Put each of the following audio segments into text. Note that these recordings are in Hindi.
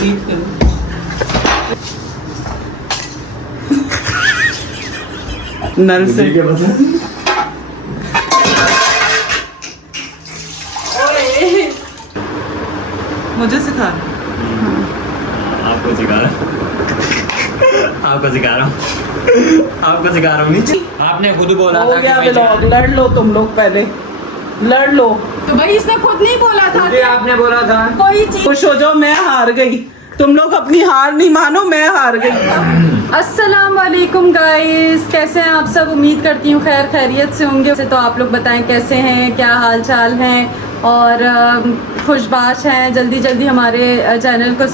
रिसीव करो। नल से मुझे सिखा आपको सिखा रहा हूँ नीचे। आपने खुद बोला हो था गया कि व्लॉग, लड़ लो तुम लोग, पहले लड़ लो। तो भाई इसने खुद नहीं बोला था मुझे आपने बोला था कोई चीज। खुश हो जाओ, मैं हार गई। तुम लोग अपनी हार नहीं मानो, मैं हार गई। अस्सलाम वालेकुम गाइस, कैसे हैं आप सब? उम्मीद करती हूँ खैर खैरियत से होंगे। तो आप लोग बताएं कैसे हैं, क्या हाल चाल हैं और खुशबाश हैं। जल्दी जल्दी हमारे चैनल को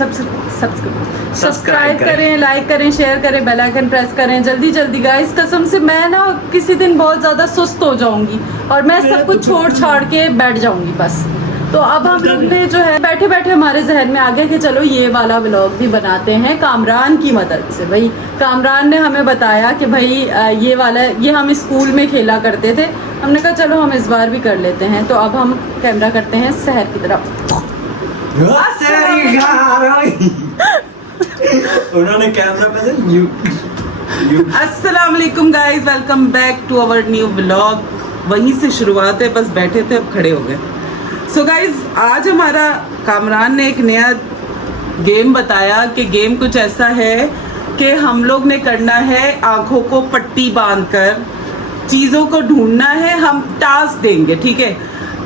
सब्सक्राइब करें, लाइक करें, शेयर करें, बेल आइकन प्रेस करें जल्दी जल्दी गाइस। कसम से मैं ना किसी दिन बहुत ज़्यादा सुस्त हो जाऊंगी और मैं सब कुछ छोड़ छाड़ के बैठ जाऊंगी बस। तो अब हम लोग ने जो है बैठे बैठे हमारे जहन में आ गया कि चलो ये वाला व्लॉग भी बनाते हैं कामरान की मदद से। भाई कामरान ने हमें बताया कि भाई ये वाला ये हम स्कूल में खेला करते थे। हमने कहा चलो हम इस बार भी कर लेते हैं। तो अब हम कैमरा करते हैं शहर की तरफ। उन्होंने कैमरा पे से अस्सलाम वालेकुम guys, welcome back to our new vlog. वहीं से शुरुआत है, बस बैठे थे अब खड़े हो गए। सो गाइस, आज हमारा कामरान ने एक नया गेम बताया कि गेम कुछ ऐसा है कि हम लोग ने करना है आंखों को पट्टी बांधकर चीज़ों को ढूंढना है। हम टास्क देंगे, ठीक है?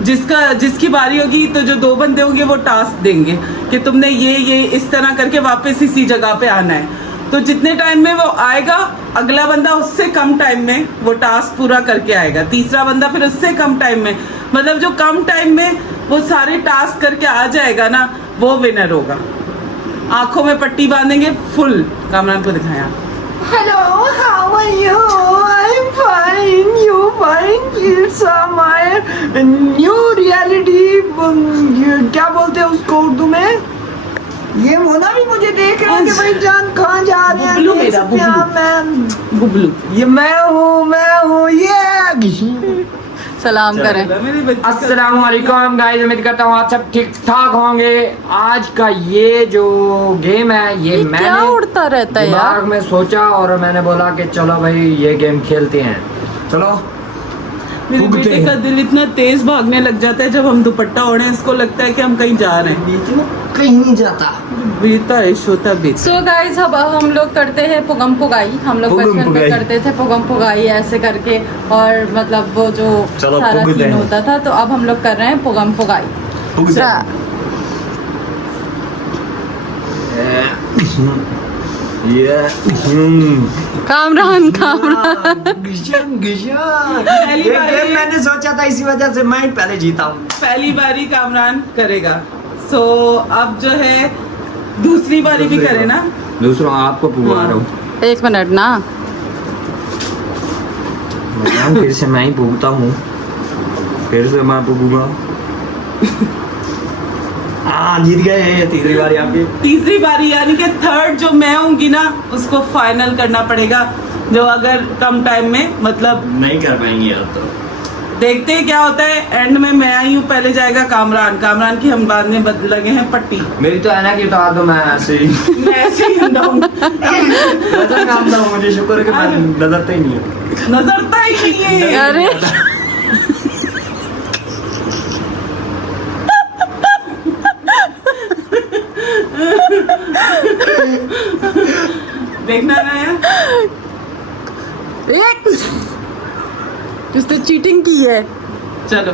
जिसकी बारी होगी तो जो दो बंदे होंगे वो टास्क देंगे कि तुमने ये इस तरह करके वापस इसी जगह पे आना है। तो जितने टाइम में वो आएगा, अगला बंदा उससे कम टाइम में वो टास्क पूरा करके आएगा, तीसरा बंदा फिर उससे कम टाइम में। मतलब जो कम टाइम में वो सारे टास्क करके आ जाएगा ना, वो विनर होगा। आंखों में पट्टी बांधेंगे फुल। कामरान को दिखाएं आप। Hello, how are you? I'm fine. You fine? It's my new reality. क्या बोलते हैं उसको उर्दू में? ये मोना भी मुझे देख रहा है कि भाई जान कहाँ जा रहे हैं? बुबलू देख मेरा, सकते हैं आप, मैं बुबलू ये मैं हूँ ये। सलाम करें। मेरी बच्ची का- अस्सलाम वालेकुम गाइस, उम्मीद करता हूँ आप सब ठीक ठाक होंगे। आज का ये जो गेम है ये क्या मैंने उड़ता रहता है यार? दिमाग में सोचा और मैंने बोला कि चलो भाई ये गेम खेलते हैं। चलो मेरे उगते बेटे हैं। का दिल इतना तेज भागने लग जाता है जब हम दुपट्टा ओढ़े, इसको लगता है कि हम कहीं जा रहे हैं। कहीं नहीं जाता। बीता इश होता बीत। सो गाइस, अब हम लोग करते हैं पुगम पुगाई। हम लोग पुगम बचपन में पुगाई। करते थे पुगम पुगाई ऐसे करके, और मतलब वो जो चलो, सारा पुगते सीन हैं। होता था। तो अब हम लोग कर रहे हैं पुगम पुगाई। कामरान पहली ये बारी- गेम मैंने सोचा था, इसी वजह से मैं पहले जीता हूँ। पहली बारी कामरान करेगा। सो अब जो है दूसरी बारी भी करे ना। दूसरा आपको पुगवा रहा हूँ। एक मिनट ना। फिर से मैं ही पुगता हूँ, फिर से मैं पुगूंगा। हाँ जीत गए। तीसरी बारी आपकी। तीसरी बारी यानी कि थर्ड जो मैं होंगी ना, उसको फाइनल करना पड़ेगा। जो अगर कम टाइम में, मतलब नहीं कर पाएंगे आप तो। देखते हैं क्या होता है। एंड में मैं आई हूँ, पहले जाएगा कामरान की हम बांधने लगे हैं पट्टी। मेरी तो है ना कि उतार दो, मैं ऐसे ही मैं ऐसे ही अंधाऊं। नजर काम था। मुझे शुक्र है कि मैं नजरता ही नहीं है। नजरता ही नहीं है। अरे देखना ना यार, एक इसने चीटिंग की है। चलो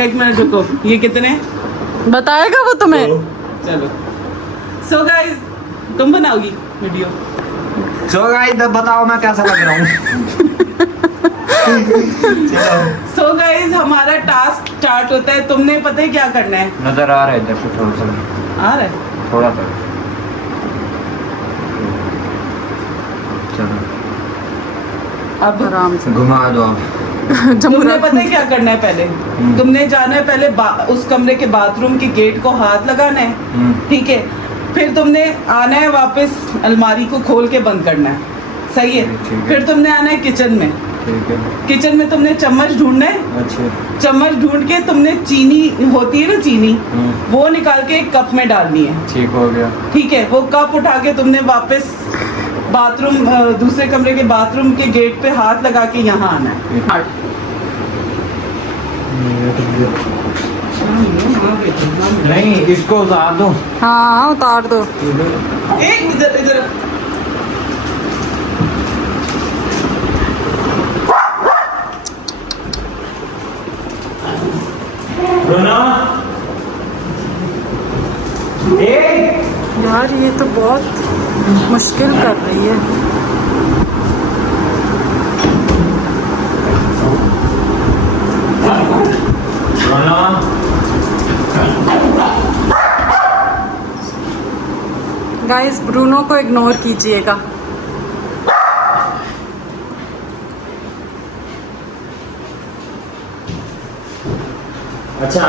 1 मिनट रुको। ये कितने? बताएगा वो तुम्हें। चलो। सो गाइस, तुम बनाओगी वीडियो? सो गाइस बताओ मैं कैसा लग रहा हूँ। सो गाइस, हमारा टास्क स्टार्ट होता है। तुमने पता है क्या करना है? नजर आ रहा है इधर से थोड़ा सा, आ रहा है? थोड़ा सा। चलो अब आराम से घुमा दो आप। तुमने पता है क्या करना है? पहले तुमने जाना है, पहले उस कमरे के बाथरूम के गेट को हाथ लगाना है, ठीक है? फिर तुमने आना है वापस, अलमारी को खोल के बंद करना है, सही है? ठीक है। फिर तुमने आना है किचन में, ठीक है। किचन में तुमने चम्मच ढूंढना है, अच्छा। चम्मच ढूंढ के तुमने चीनी होती है ना, चीनी, हम्म। वो निकाल के एक कप में डालनी है। ठीक हो गया। ठीक है, वो कप उठा के तुमने वापस बाथरूम, दूसरे कमरे के बाथरूम के गेट पे हाथ लगा के यहाँ आना है। नहीं, इसको उतार दो। हाँ उतार दो। एक इधर इधर यार ये तो बहुत मुश्किल कर रही है। गाइस ब्रूनो को इग्नोर कीजिएगा। अच्छा।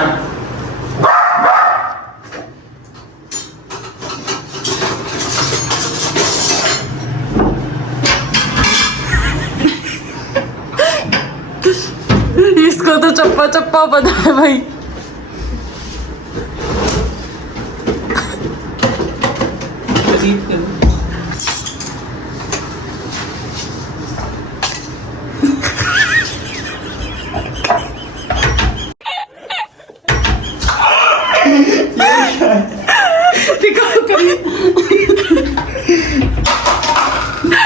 इसको तो चप्पा चप्पा पता है भाई।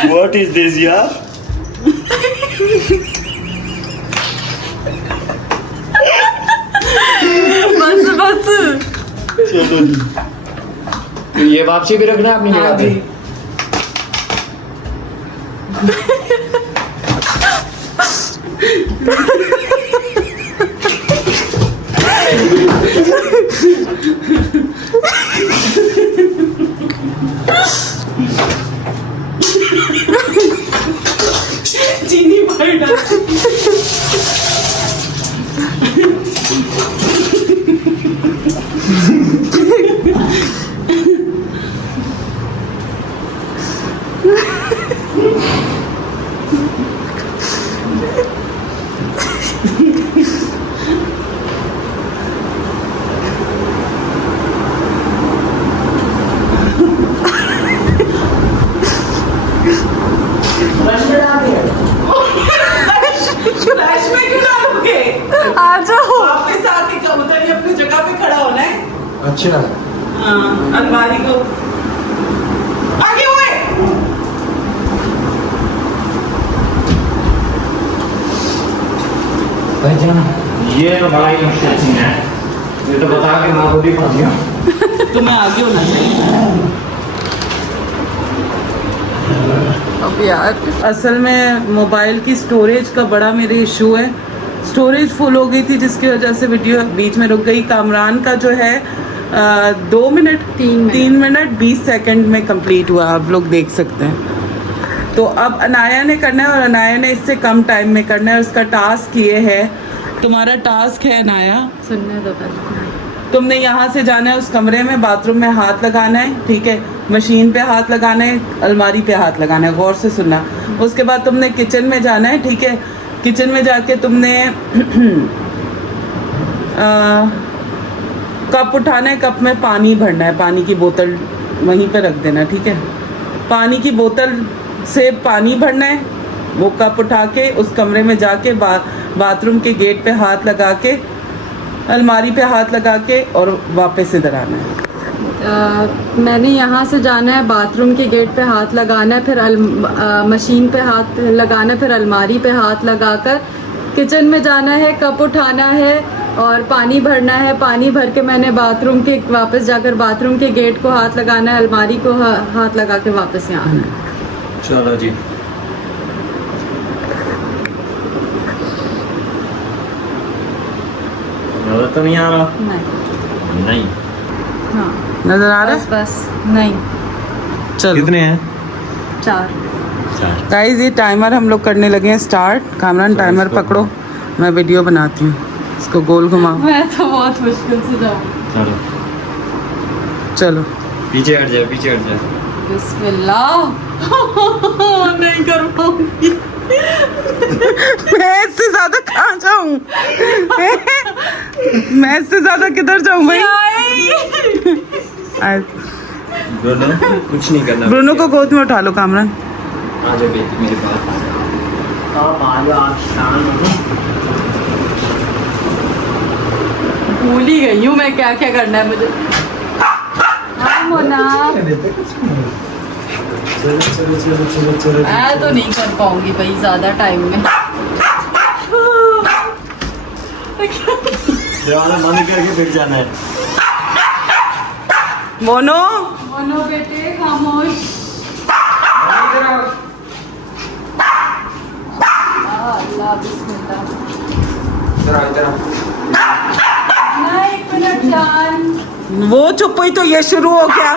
What is this यार? बस बस। चलो जी। तो ये वापसी भी रखना है अपनी जगह पे। चीनी भर डाल। फ्लैश में क्यों डालोगे? आ जाओ। वापस आके कबूतर ने अपनी जगह पे खड़ा होना है। अच्छा। हाँ, अलमारी को आगे हुए। भाईजान, ये तो बड़ा ही मुश्किल सीन है। ये तो बता के मैं खुद ही फंस गया। तो मैं आगे होना चाहिए। अब यार असल में मोबाइल की स्टोरेज का बड़ा मेरे इशू है। स्टोरेज फुल हो गई थी जिसकी वजह से वीडियो बीच में रुक गई। कामरान का जो है 2 मिनट 3 मिनट 20 सेकंड में कंप्लीट हुआ, आप लोग देख सकते हैं। तो अब अनाया ने करना है और अनाया ने इससे कम टाइम में करना है। उसका टास्क ये है, तुम्हारा टास्क है अनाया, सुनने दो पहले। तुमने यहाँ से जाना है उस कमरे में, बाथरूम में हाथ लगाना है, ठीक है, मशीन पे हाथ लगाना है, अलमारी पे हाथ लगाना है, गौर से सुनना। उसके बाद तुमने किचन में जाना है, ठीक है, किचन में जाके तुमने कप उठाना है, कप में पानी भरना है, पानी की बोतल वहीं पे रख देना, ठीक है। पानी की बोतल से पानी भरना है, वो कप उठा के उस कमरे में जाके बाथरूम के गेट पे हाथ लगा के, अलमारी पे हाथ लगा के और वापस इधर आना है। मैंने यहाँ से जाना है, बाथरूम के गेट पे हाथ लगाना है, फिर मशीन पे हाथ लगाना है, फिर अलमारी पे हाथ लगाकर किचन में जाना है, कप उठाना है और पानी भरना है। पानी भर के मैंने बाथरूम के वापस जाकर बाथरूम के गेट को हाथ लगाना है, अलमारी को हाथ लगा के वापस यहाँ आना है। चलो जी। नजर तो नहीं आ रहा? नहीं। नहीं। हाँ नजर आ रहा बस है? बस नहीं। चलो कितने हैं? 4। गाइस ये टाइमर हम लोग करने लगे हैं स्टार्ट। कामरान टाइमर पकड़ो, मैं वीडियो बनाती हूँ। इसको गोल घुमाओ। मैं तो बहुत मुश्किल से जाऊँ। चलो चलो पीछे हट जाओ, पीछे हट जाओ। बिस्मिल्लाह। नहीं कर पाऊंगी। मैं इससे ज्यादा कहाँ जाऊँ? मैं इससे ज्यादा किधर जाऊँ भाई? ब्रूनो कुछ नहीं करना। ब्रूनो को गोद में उठा लो कामरान। आ जाओ बेटी मेरे पास। आप आ जाओ, आप शांत हो जाओ। भूल ही गई हूँ मैं क्या क्या करना है मुझे। हाँ मोना, चलो चलो चलो चलो चलो। मैं तो नहीं कर पाऊंगी भाई ज्यादा टाइम में। दरवाजा बंद करके फिर जाना है। मोनो मोनो बेटे खामोश। अल्लाह बिस्मिल्लाह। ना एक मिनट जान। वो चुप हुई तो ये शुरू हो गया।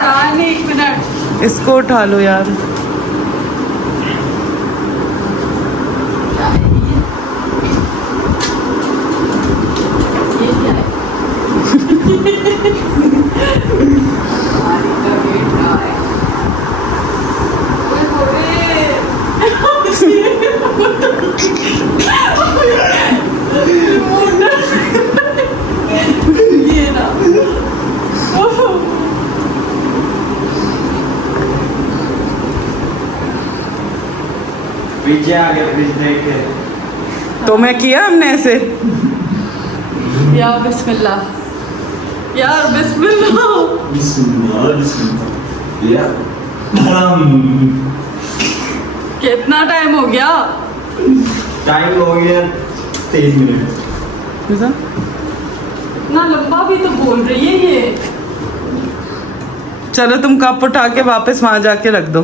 जान एक मिनट। इसको उठा लो यार। ये क्या है? हमारी का बेटा है। ये ना पीछे आ गया फ्रिज देख के। तो मैं किया हमने ऐसे। या बिस्मिल्लाह, यार बिस्मिल्लाह। बिस्मिल्लाह बिस्मिल्लाह। या कितना टाइम हो गया? टाइम हो गया 23 मिनट। इतना लंबा भी तो बोल रही है ये। चलो तुम कप उठा के वापस वहां जाके रख दो।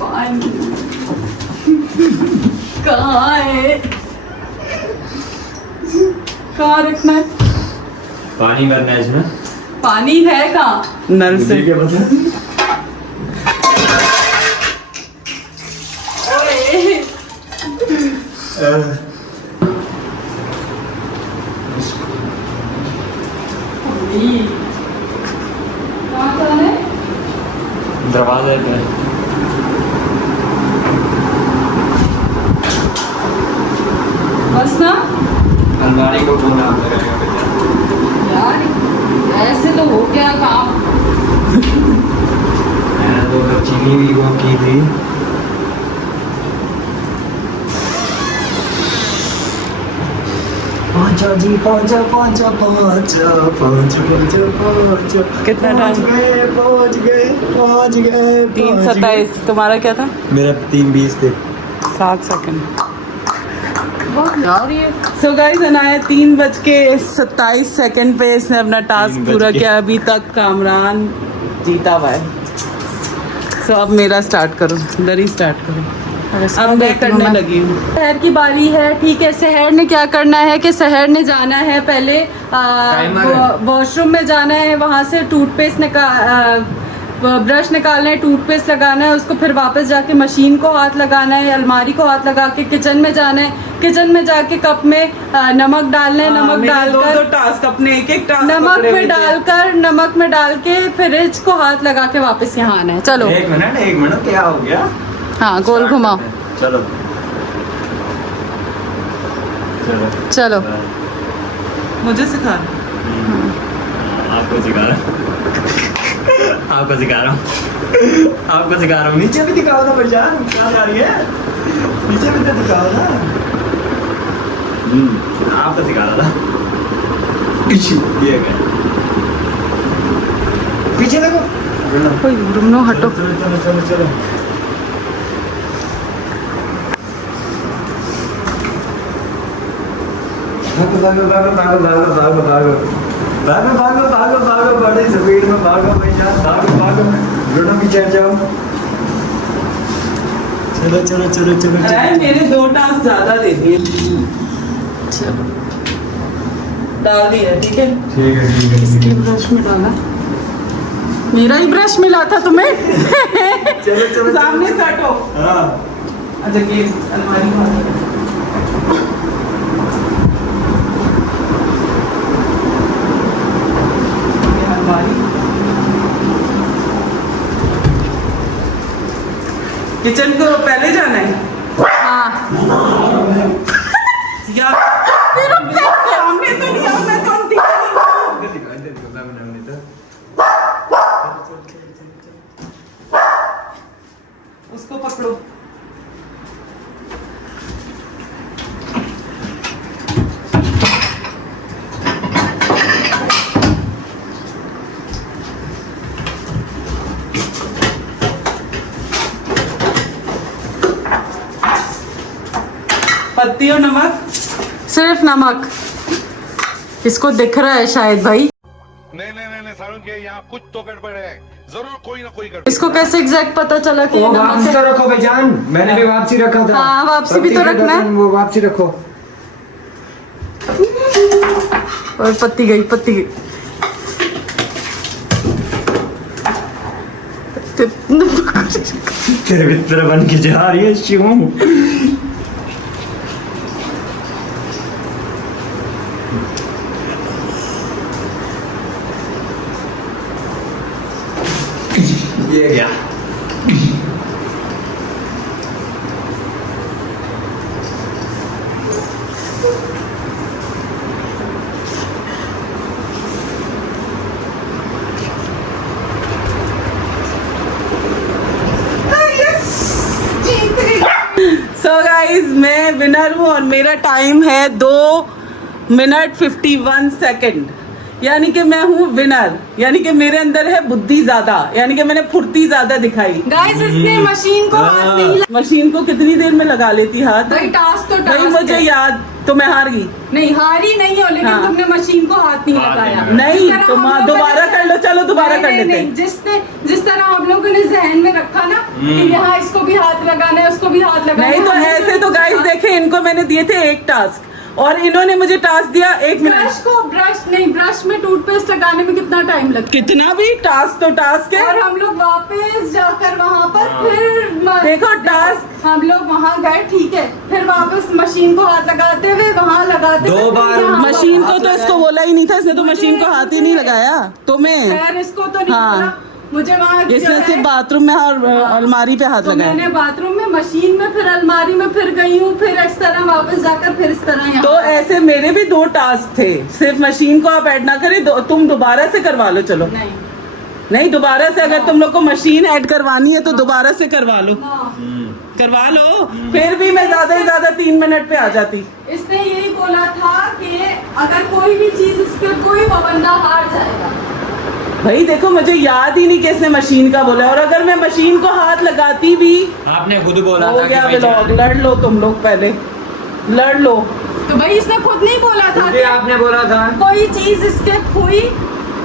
पानी कहाँ है? कहाँ रखना है? पानी भरना है इसमें। पानी है कहाँ? नल से। मुझे क्या पता? ओए, कहाँ जाना है? दरवाजे पे। बस ना अलमारी को खोलना पड़ेगा बेटा। यार, ऐसे तो हो गया काम। मैंने तो चीनी भी वो की थी। पहुंचो जी, पहुंचो पहुंचो पहुंचो पहुंचो पहुंचो पहुंचो। कितना टाइम? पहुंच गए पहुंच गए। 3:27। तुम्हारा क्या था? मेरा 3:20 थे। 7 सेकंड। बहुत यार ये सो गाइस अनाया 3:27 पे इसने अपना टास्क 3 पूरा बज के। किया। अभी तक कामरान जीता हुआ है। सो अब मेरा स्टार्ट करो, दरी स्टार्ट करो। अब मैं करने लगी हूँ। सहर की बारी है, ठीक है। सहर ने क्या करना है कि सहर ने जाना है पहले वॉशरूम में जाना है, वहाँ से टूथपेस्ट ब्रश निकालना है, टूथपेस्ट लगाना है, उसको फिर वापस जाके मशीन को हाथ लगाना है, अलमारी को हाथ लगा के किचन में जाना है, किचन में जाके कप में नमक डालना है, नमक डालकर दो टास्क अपने एक टास्क नमक में डाल के फ्रिज को हाथ लगा के वापस यहाँ आना है। चलो एक मिनट क्या हो गया? हाँ, गोल घुमाओ। चलो चलो चलो मुझे सिखा। आपको सिखा रहा हूँ। आपको सिखा रहा हूँ। आपको सिखा रहा हूँ। नीचे भी दिखाओ ना पहचान कहाँ जा रही है। नीचे भी तो दिखाओ ना। आपको सिखा रहा था। ये क्या? पीछे देखो। कोई रुमनो हटो। चलो चलो चलो चलो। भागो भागो भागो भागो भागो भागो भागो भागो भागो भागो बड़ी स्पीड में भागो भैया भागो भागो दोनों भी चढ़ जाओ। चलो चलो चलो चलो अरे मेरे 2 टास्क ज्यादा दे दिए। चलो डाल दिया, ठीक है। ठीक है ठीक है इसके ब्रश में डाला। मेरा ही ब्रश मिला था तुम्हें। चलो चलो सामने से हटो। हाँ अच्छा ये अलमारी में किचन को पहले जाना है हाँ या सामने तो नहीं आओ, मैं कौन दिखा नहीं उसको पकड़ो। पत्ती और नमक, सिर्फ नमक। इसको दिख रहा है शायद भाई। नहीं सारुण के यहाँ कुछ तो गड़बड़ है, जरूर कोई ना कोई गड़बड़। इसको कैसे एग्जैक्ट पता चला कि ये वो नमक वापसी है? तो रखो भाईजान, मैंने भी वापसी रखा था। हाँ, वापसी भी तो पत्ती के रखना है। दर्जन, वो वापसी रखो। और पत्ती गई, पत्ती गई। तेरे भीतर बन के जा रही है शिव। ये गया। सो गाइज मैं विनर हूँ और मेरा टाइम है 2 मिनट 51 सेकंड, यानी कि मैं हूँ विनर, यानी कि मेरे अंदर है बुद्धि ज्यादा, यानी कि मैंने फुर्ती ज्यादा दिखाई। गाइस इसने मशीन को हाथ नहीं लगा। मशीन को कितनी देर में लगा लेती हाथ? भाई टास्क तो भाई टास्क मुझे है। याद तो मैं हार गई। नहीं हारी नहीं हो, लेकिन हाँ। तुमने मशीन को हाथ नहीं लगाया। नहीं, जिस तरह तुम हम लोगों दोबारा ने- कर लो, चलो दोबारा नहीं, कर नहीं, लेते हैं। नहीं, जिस तरह हम लोगों ने जहन में रखा ना कि यहाँ इसको भी हाथ लगाना है, उसको भी हाथ लगाना है। नहीं तो हमने ऐसे तो गाइस देखे, इनको मैंने दिए थे एक टास्क और इन्होंने मुझे टास्क दिया 1 मिनट। ब्रश में टूथपेस्ट लगाने में कितना टाइम लगता है? कितना भी टास्क तो टास्क है। और हम लोग वापस जाकर वहाँ पर फिर देखो टास्क, हम लोग वहाँ गए, ठीक है, फिर वापस मशीन को हाथ लगाते हुए वहाँ लगाते दो हुए बार यहाँ मशीन पर को तो इसको बोला ही नहीं था, इसने तो मशीन को हाथ ही नहीं लगाया। तुम्हें खैर इसको तो नहीं हाँ। बोला, मुझे वहाँ जो इसने है, सिर्फ बाथरूम में और अलमारी पे हाथ तो लगाया। मैंने बाथरूम में, मशीन में, फिर अलमारी में, फिर गई हूँ, फिर इस तरह वापस जाकर फिर इस तरह यहाँ तो ऐसे मेरे भी 2 टास्क थे, सिर्फ मशीन को आप ऐड ना करें, तुम दोबारा से करवा लो। चलो नहीं नहीं, दोबारा से अगर तुम लोग को मशीन ऐड करवानी है तो दोबारा से करवा लो, करवा लो। फिर भी मैं ज्यादा से ज्यादा 3 मिनट पे आ जाती। इसने यही बोला था कि अगर कोई भी चीज इसके कोई वो बंदा हार जाएगा। भाई देखो मुझे याद ही नहीं कि इसने मशीन का बोला, और अगर मैं मशीन को हाथ लगाती भी आपने खुद बोला हो था गया कि भाई व्लॉग। लड़ लो तुम लोग, पहले लड़ लो। तो भाई इसने खुद नहीं बोला था मुझे कि आपने बोला था। कोई चीज इसके हुई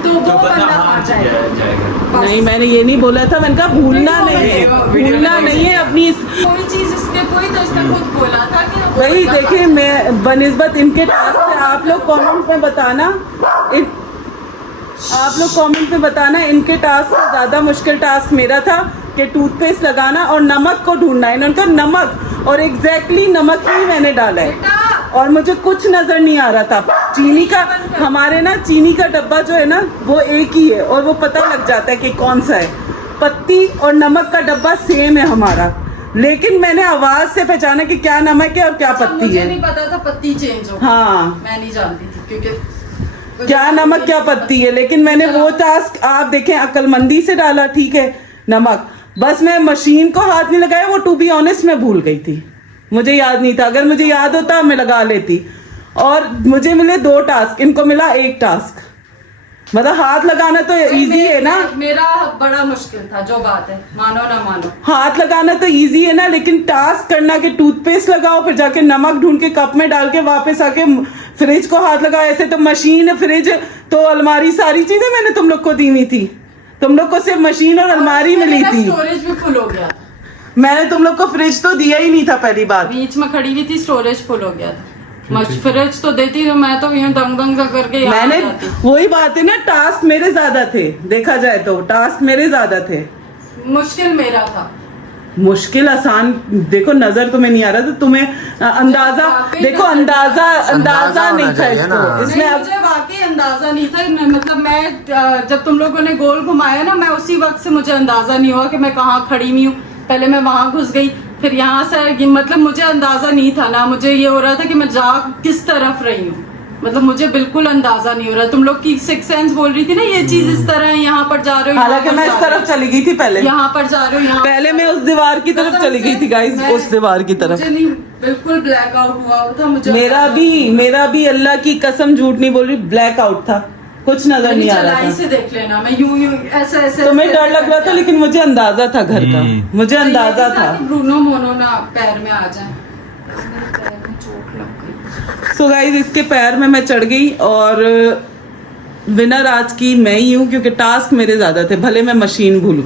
तो वो तो बंदा हार जाएगा। जाएगा। नहीं मैंने ये नहीं बोला था, मैंने कहा भूलना नहीं, नहीं है, वीडियो भूलना में नहीं है अपनी कोई चीज इसके कोई तो इसने खुद बोला था कि वो भाई बंदा देखिए, मैं बनिस्बत इनके टास्क से आप लोग कमेंट में बताना, आप लोग कमेंट में बताना इनके टास्क से ज्यादा मुश्किल टास्क मेरा था कि टूथपेस्ट लगाना और नमक को ढूंढना। इन्होंने कहा नमक, और एग्जैक्टली नमक ही मैंने डाला है बेटा और मुझे कुछ नजर नहीं आ रहा था। चीनी का, हमारे ना चीनी का डब्बा जो है ना वो एक ही है और वो पता लग जाता है कि कौन सा है। पत्ती और नमक का डब्बा सेम है हमारा, लेकिन मैंने आवाज से पहचाना कि क्या नमक है और क्या पत्ती मुझे है। नहीं पता था पत्ती चेंज हो। हाँ, मैं नहीं जानती थी क्योंकि क्या नमक क्या पत्ती है, लेकिन मैंने वो टास्क आप देखें अक्लमंदी से डाला, ठीक है नमक। बस मैं मशीन को हाथ नहीं लगाया, वो टू बी ऑनेस्ट मैं भूल गई थी, मुझे याद नहीं था। अगर मुझे याद होता मैं लगा लेती। और मुझे मिले 2 टास्क, इनको मिला 1 टास्क। मतलब हाथ लगाना तो इजी है ना, मेरा बड़ा मुश्किल था, जो बात है मानो ना मानो। हाथ लगाना तो इजी है ना, लेकिन टास्क करना कि टूथपेस्ट लगाओ, फिर जाके नमक ढूंढ के कप में डाल के वापस आके फ्रिज को हाथ लगाओ। ऐसे तो मशीन, फ्रिज, तो अलमारी, सारी चीजें मैंने तुम लोग को दी हुई थी। तुम लोग को सिर्फ मशीन और अलमारी मिली थी। स्टोरेज भी फुल हो गया, मैंने तुम लोग को फ्रिज तो दिया ही नहीं था पहली बात। बीच में खड़ी हुई थी, स्टोरेज फुल हो गया था। फ्रिज तो देती तो मैं तो यूं दंग दंग करके यहाँ आ मैंने जाती। वही बात है ना, टास्क मेरे ज्यादा थे, देखा जाए तो टास्क मेरे ज्यादा थे। मुश्किल मेरा था। मुश्किल आसान देखो, नजर तुम्हें नहीं आ रहा था, तुम्हें अंदाजा देखो, अंदाजा नहीं था इसको। इसमें नहीं, अब मुझे वाकई अंदाजा नहीं था। मतलब मैं जब तुम लोगों ने गोल घुमाया ना, मैं उसी वक्त से मुझे अंदाजा नहीं हुआ कि मैं कहाँ खड़ी हुई हूँ, पहले मैं वहां घुस गई, फिर यहाँ से, मतलब मुझे अंदाजा नहीं था ना, मुझे ये हो रहा था कि मैं जा किस तरफ रही हूँ, मतलब मुझे बिल्कुल अंदाजा नहीं हो रहा। तुम लोग की सिक्स सेंस बोल रही थी ना ये चीज इस तरह है, यहाँ पर जा रहे हो, हालांकि मैं इस तरफ चली गई थी पहले, यहाँ पर जा रहे हो, यहाँ पहले मैं उस दीवार की तरफ चली गई थी गाइस, उस दीवार की तरफ। मुझे नहीं, बिल्कुल ब्लैक आउट हुआ था मुझे। मेरा भी अल्लाह की कसम झूठ नहीं बोल रही, ब्लैक आउट था, कुछ नजर नहीं आ रहा चलाई था। से देख लेना, मैं यूं ऐसे ऐसे तुम्हें डर लग रहा था, लेकिन मुझे अंदाजा था घर का, मुझे अंदाजा था। ब्रूनो मोनो ना पैर में आ जाए, मेरे पैर में चोट लग गई। सो गाइस इसके पैर में मैं चढ़ गई और विनर आज की मैं ही हूँ, क्योंकि टास्क मेरे ज्यादा थे, भले मैं मशीन भूल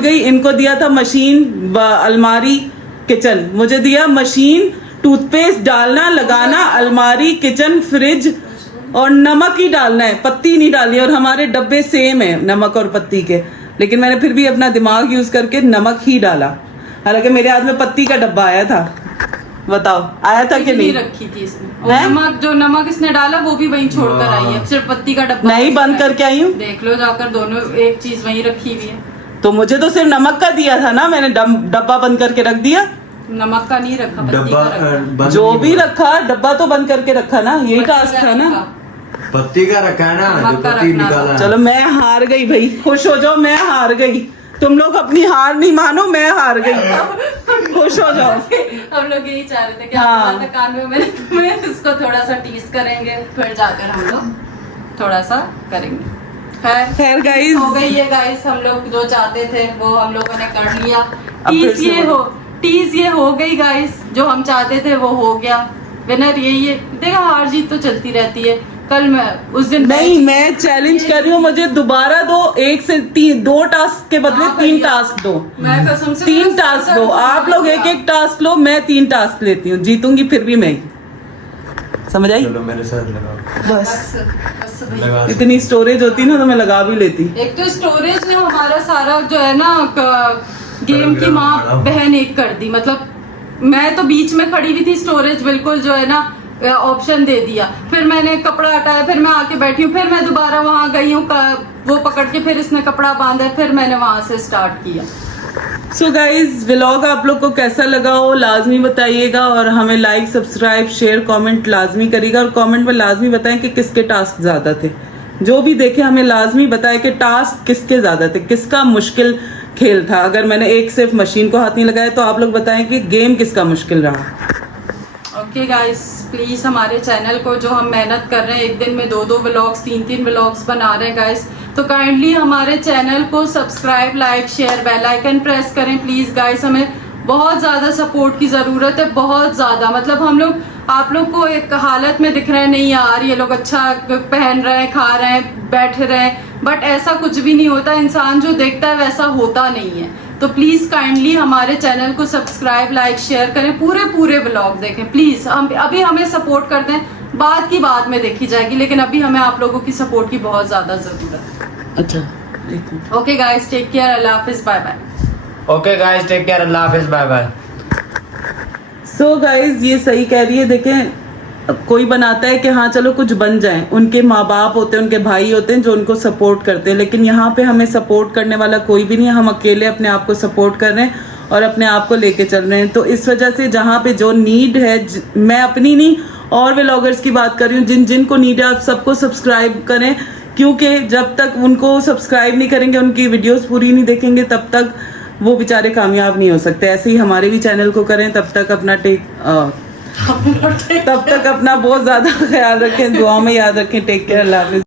गई। इनको दिया था मशीन, अलमारी, किचन, मुझे दिया मशीन, टूथपेस्ट डालना, लगाना, अलमारी, किचन, फ्रिज और नमक ही डालना है, पत्ती नहीं डालनी है। और हमारे डब्बे सेम है नमक और पत्ती के, लेकिन मैंने फिर भी अपना दिमाग यूज करके नमक ही डाला, हालांकि मेरे हाथ में पत्ती का डब्बा आया था। बताओ आया था कि नहीं? रखी थी इसने, और जो नमक इसने डाला वो भी वहीं छोड़कर आई है, सिर्फ पत्ती का डब्बा नहीं बंद करके आई हूँ, देख लो जाकर, दोनों एक चीज वहीं रखी हुई है। तो मुझे तो सिर्फ नमक का दिया था ना, मैंने डब्बा बंद करके रख दिया। नमक का नहीं रखा, पत्ती डब्बा का रखा। जो भी रखा, डब्बा तो बंद करके रखा ना, यही टास्क था ना। पत्ती का रखा है ना, नमक जो का पत्ती रखना निकाला है। चलो मैं हार गई भाई, खुश हो जाओ, मैं हार गई। तुम लोग अपनी हार नहीं मानो, मैं हार गई, खुश हो जाओ। हम लोग यही चाह रहे थे कि हाँ। आप कान में मैंने तुम्हें इसको थोड़ा सा टीज करेंगे, फिर जाकर हम लोग थोड़ा सा करेंगे। खैर गाइस, हो गई है गाइस, हम लोग जो चाहते थे वो हम लोगों ने कर लिया। अब फिर टीज ये हो गई गाइस, जो हम चाहते थे वो हो गया। विनर यही है, देखा हार जीत तो चलती रहती है। कल मैं उस दिन नहीं, मैं चैलेंज कर रही हूँ, मुझे दोबारा दो, 1 से 3, 2 टास्क के बदले हाँ 3 भैया। टास्क दो, मैं कसम से 3 टास्क दो। आप लोग 1-1 टास्क लो, मैं 3 टास्क लेती हूँ, जीतूंगी फिर भी मैं ही। समझ आई? चलो मेरे साथ लगाओ। बस बस भैया। लगा दो। इतनी स्टोरेज होती ना तो मैं लगा भी लेती। एक तो स्टोरेज ने हमारा सारा जो है ना गेम की माँ बहन एक कर दी, मतलब मैं तो बीच में खड़ी हुई थी, स्टोरेज बिल्कुल जो है ना ऑप्शन दे दिया, फिर मैंने कपड़ा हटाया, फिर मैं आके बैठी हूँ, फिर मैं दोबारा वहां गई हूँ, वो पकड़ के फिर इसने कपड़ा बांधा, फिर मैंने वहां से स्टार्ट किया। सो गाइज व्लॉग आप लोग को कैसा लगा हो लाजमी बताइएगा, और हमें लाइक, सब्सक्राइब, शेयर, कमेंट लाजमी करिएगा, और कमेंट में लाजमी बताएं कि किसके टास्क ज्यादा थे। जो भी देखे हमें लाजमी बताए कि टास्क किसके ज्यादा थे, किसका मुश्किल खेल था। अगर मैंने एक सिर्फ मशीन को हाथ नहीं लगाया तो आप लोग बताएं कि गेम किसका मुश्किल रहा। ओके गाइस, प्लीज हमारे चैनल को, जो हम मेहनत कर रहे हैं, एक दिन में 2-2 व्लॉग्स, 3-3 व्लॉग्स बना रहे हैं गाइस, तो काइंडली हमारे चैनल को subscribe, like, share, bell icon press करें प्लीज गाइस। हमें बहुत ज्यादा सपोर्ट की जरूरत है, बहुत ज्यादा। मतलब हम लोग आप लोग को एक हालत में दिख रहे हैं, नहीं यार ये लोग अच्छा पहन रहे हैं, खा रहे हैं, बैठ रहे हैं, बट ऐसा कुछ भी नहीं होता। इंसान जो देखता है वैसा होता नहीं है। तो प्लीज काइंडली हमारे चैनल को सब्सक्राइब, लाइक, शेयर करें, पूरे ब्लॉग देखें प्लीज। हम अभी हमें सपोर्ट कर दें, बाद की बात में देखी जाएगी, लेकिन अभी हमें आप लोगों की सपोर्ट की बहुत ज्यादा जरूरत है। अच्छा, ओके गाइस, टेक केयर, अल्लाह हाफिज, bye bye. Okay guys, take care, अल्लाह हाफिज, बाय बाय। सो गाइज ये सही कह रही है। देखें, अब कोई बनाता है कि हाँ चलो कुछ बन जाए, उनके माँ बाप होते हैं, उनके भाई होते हैं जो उनको सपोर्ट करते हैं, लेकिन यहाँ पे हमें सपोर्ट करने वाला कोई भी नहीं है। हम अकेले अपने आप को सपोर्ट कर रहे हैं और अपने आप को लेके चल रहे हैं। तो इस वजह से जहाँ पे जो नीड है, मैं अपनी नहीं और व्लॉगर्स की बात कर रही हूँ, जिनको नीड है आप सबको सब्सक्राइब करें, क्योंकि जब तक उनको सब्सक्राइब नहीं करेंगे, उनकी वीडियोस पूरी नहीं देखेंगे, तब तक वो बेचारे कामयाब नहीं हो सकते। ऐसे ही हमारे भी चैनल को करें, तब तक अपना बहुत ज्यादा ख्याल रखें, दुआ में याद रखें। टेक केयर, अल्लाह हाफिज।